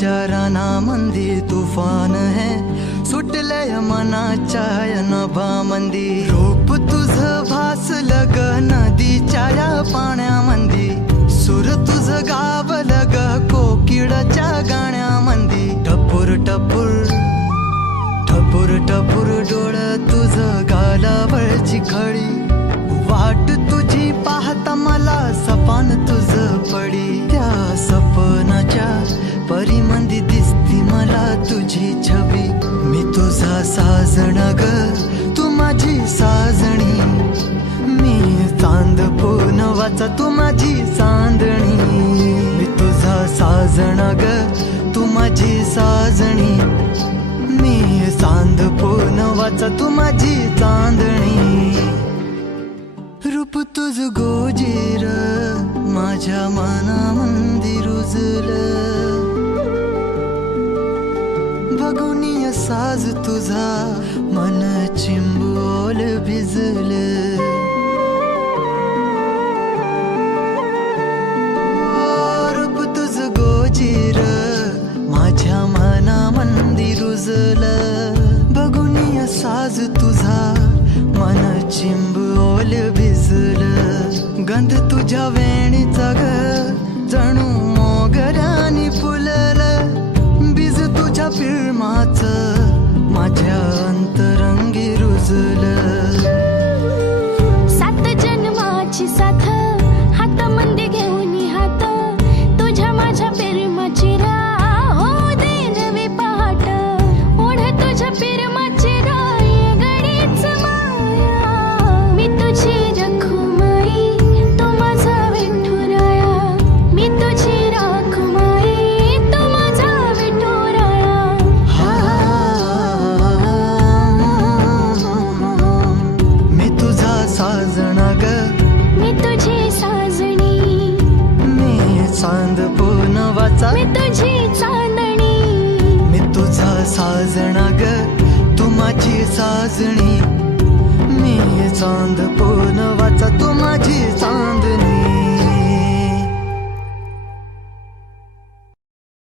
विचाराना मंदी तुफान है सुटलय मनाच्या नभामंदी रूप तुझं भासलं ग नदीच्या या पाण्यामंदी सूर तुझं गावलं ग कोकिळाच्या गाण्यामंदी टपूर टपूर टपूर टपूर डोळं तुझं गालावरची खळी वाट तुझी पाहता मला सपान तुझं पडी त्या सपनाच्या परिमंदी दिसती मला तुझी छबी मी तुझा साजण ग तू माझी साजणी मी चांद पूनवाचा तू माझी चांदणी मी तुझा साजण ग तू माझी साजणी मी चांद पूनवाचा तू माझी चांदणी रूप तुझ गोजीर माझ्या मनामंदी रुजलं बघुनिय साज तुझा मन चिंबोल भिजलं रूप तुझ गोजीर माझ्या मनामंदी रुजलं बघुनिय साज तुझा मन चिंबोल भिजलं गंध तुझ्या वेणीचा ग जणू मोगऱ्यानी फुललं बीज तुझ्या पिळमाचं माझ्या अंतरंगी रुजलं सात जन्माची साथ हात मंदी घेऊन हात तुझ्या माझ्या प्रेमाची राह हो दे नवी पहाट ओढ तुझ्या प्रेमाची राय गडीच माया मी तुझी रखुमाई तो माझा विठुराया मी तुझी रखुमाई तो माझा विठुराया मी तुझा साजणा ग मी तुझी साजणी मी चांद पूनवाचा मी तुझी चांदणी मी तुझा साजणा ग तू माझी साजणी मी चांद पूनवाचा तू माझी चांदणी